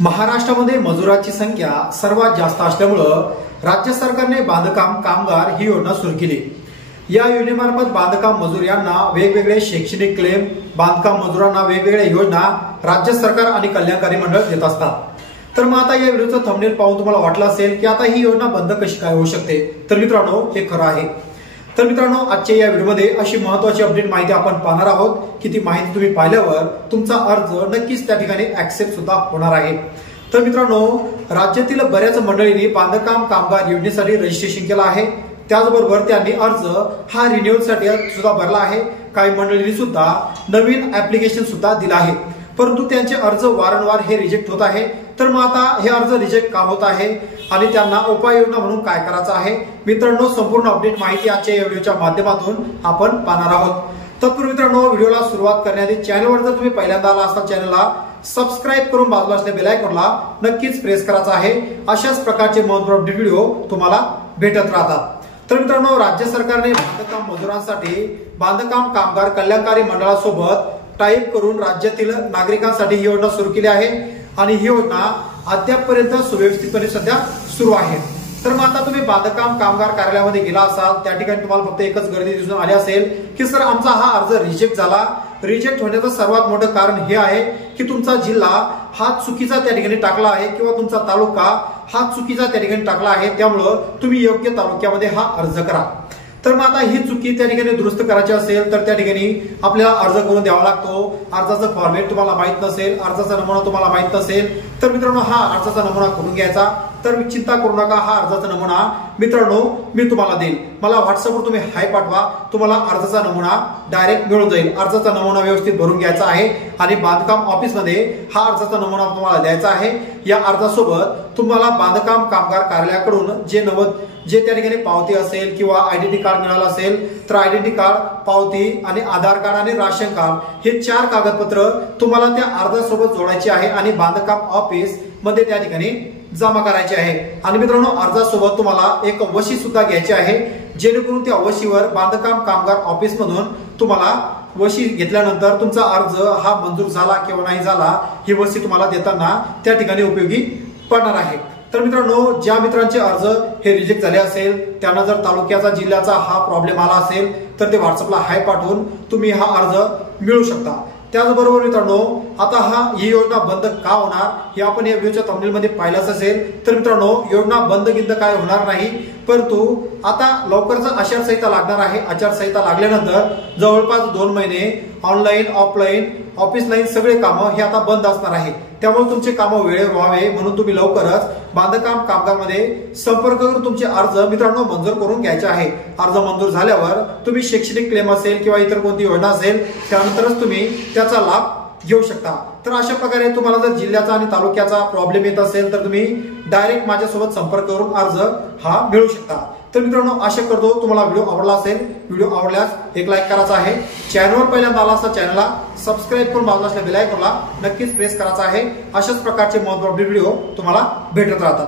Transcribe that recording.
महाराष्ट्रामध्ये मजुरांची संख्या सर्वात जास्त असल्यामुळे राज्य सरकारने बांधकाम कामगार ही योजना सुरू केली। या योजनेमार्फत बांधकाम मजूर यांना वेगवेगळे शैक्षणिक क्लेम, बांधकाम मजुरांना वेगवेगळ्या योजना राज्य सरकार आणि कल्याणकारी मंडळ देत असतात। तर मग आता या व्हिडिओचं थंबनेल पाहून तुम्हाला वाटलं असेल की आता ही योजना बंद कशी काय होऊ शकते, तर मित्रांनो हे खरं आहे। तर मित्रांनो आजच्या या व्हिडिओमध्ये अशी महत्त्वाची अपडेट माहिती आपण पाहणार आहोत की ती माहिती तुम्ही पाहिल्यावर तुमचा अर्ज नक्कीच त्या ठिकाणी ऍक्सेप्ट सुद्धा होणार आहे। तर मित्रांनो राज्यातील बऱ्याच मंडळींनी बांधकाम कामगार योजनेसाठी रजिस्ट्रेशन केलं आहे, त्याचबरोबर त्यांनी अर्ज हा रिन्यूअलसाठी सुद्धा भरला आहे। काही मंडळींनी सुद्धा नवीन ऍप्लिकेशन सुद्धा दिलं आहे, परंतु त्यांचे अर्ज वारंवार हे रिजेक्ट होत आहे। तर मग आता हे अर्ज रिजेक्ट का होत आहे आणि त्यांना उपाययोजना म्हणून काय करायचं आहे, मित्रांनो संपूर्ण अपडेट माहिती आजच्या या व्हिडिओच्या माध्यमातून आपण पाहणार आहोत। तत्पूर्वी मित्रांनो व्हिडिओला सुरुवात करण्याआधी चॅनलवर जर तुम्ही पहिल्यांदा आला असाल चॅनलला सबस्क्राइब करून बाजूला असलेल्या बेल आयकॉनला नक्कीच प्रेस करायचा आहे। अशाच प्रकारचे महत्त्वपूर्ण व्हिडिओ तुम्हाला भेटत राहतात। तर मित्रांनो राज्य सरकारने बांधकाम मजुरांसाठी बांधकाम कामगार कल्याणकारी मंडळासोबत टाईप करून राज्यातील नागरिकांसाठी ही योजना सुरू केली आहे आणि ही योजना अद्यापपर्यंत सुव्यवस्थितपणे सध्या सुरू आहे। तर मग आता तुम्ही बांधकाम कामगार कार्यालयामध्ये गेला असाल, त्या ठिकाणी तुम्हाला फक्त एकच गर्दी दिसून आली असेल की सर आमचा हा अर्ज रिजेक्ट झाला। रिजेक्ट होण्याचं सर्वात मोठं कारण हे आहे की तुमचा जिल्हा हा चुकीचा त्या ठिकाणी टाकला आहे किंवा तुमचा तालुका हा चुकीचा त्या ठिकाणी टाकला आहे, त्यामुळं तुम्ही योग्य तालुक्यामध्ये हा अर्ज करा। तर मग आता ही चुकी त्या ठिकाणी दुरुस्त करायची असेल तर त्या ठिकाणी आपल्याला अर्ज करून द्यावा लागतो। अर्जाचा फॉर्मेट तुम्हाला माहित नसेल, अर्जाचा नमुना तुम्हाला माहित नसेल, तर मित्रांनो हा अर्जाचा नमुना करून घ्यायचा। तर चिंता करू नका, हा अर्जाचा नमुना मित्रांनो मी तुम्हाला देईल। मला व्हॉट्सअपवर तुम्ही हाय पाठवा, तुम्हाला अर्जाचा नमुना डायरेक्ट मिळून जाईल। अर्जाचा नमुना व्यवस्थित भरून घ्यायचा आहे आणि बांधकाम ऑफिस मध्ये हा अर्जाचा नमुना तुम्हाला द्यायचा आहे। या अर्जासोबत तुम्हाला बांधकाम कामगार कार्यालयाकडून जे त्या ठिकाणी पावती असेल किंवा आयडेंटिटी कार्ड मिळालं असेल तर आयडेंटिटी कार्ड, पावती आणि आधार कार्ड आणि राशन कार्ड हे 4 कागदपत्र तुम्हाला त्या अर्जासोबत जोडायचे आहे आणि बांधकाम ऑफिस मध्ये त्या ठिकाणी जमा करायचे आहे। आणि मित्रांनो अर्जासोबत तुम्हाला एक वशी सुद्धा घ्यायची आहे, जेणेकरून त्या वशीवर बांधकाम कामगार ऑफिस मधून तुम्हाला वशी घेतल्यानंतर तुमचा अर्ज हा मंजूर झाला किंवा नाही झाला ही वशी तुम्हाला देताना त्या ठिकाणी उपयोगी पडणार आहे। तर मित्रांनो ज्या मित्रांचे अर्ज हे रिजेक्ट झाले असेल त्यांना जर तालुक्याचा जिल्ह्याचा हा प्रॉब्लेम आला असेल तर ते व्हॉट्सअपला हाय पाठवून तुम्ही हा अर्ज मिळवू शकता। त्याचबरोबर मित्रांनो आता ही योजना बंद का होणार हे आपण या व्हिडिओच्या थंबनेलमध्ये पाहिलंच असेल। तर मित्रांनो योजना बंद काय होणार नाही, परंतु आता लवकरच आचारसंहिता लागणार आहे। आचारसंहिता लागल्यानंतर जवळपास 2 महिने ऑनलाईन ऑफलाईन ऑफिस लाईन सगळे कामं हे आता बंद असणार आहे। त्यामुळे तुमचे कामं वेळेवर व्हावे म्हणून तुम्ही लवकरच बांधकाम कामगार मध्ये संपर्क करून तुमचे अर्ज मित्रांनो मंजूर करून घ्यायचे आहे। अर्ज मंजूर झाल्यावर तुम्ही शैक्षणिक क्लेम असेल किंवा इतर कोणती योजना असेल त्यानंतरच तुम्ही त्याचा लाभ घेऊ शकता। तर अशा प्रकारे तुम्हाला जर जिल्ह्याचा आणि तालुक्याचा प्रॉब्लेम येत असेल तर तुम्ही डायरेक्ट माझ्यासोबत संपर्क करून अर्ज हा मिळवू शकता। तर मित्रांनो आशा करतो तुम्हाला व्हिडिओ आवडला असेल। व्हिडिओ आवडल्यास एक लाईक करायचा आहे, चॅनलवर पहिल्यांदा आला असता चॅनलला सबस्क्राइब करून बाजूला असलेल्या बेल आयकॉनला नक्कीच प्रेस करायचा आहे। अशाच प्रकारचे महत्त्वपूर्ण व्हिडिओ तुम्हाला भेटत राहतात।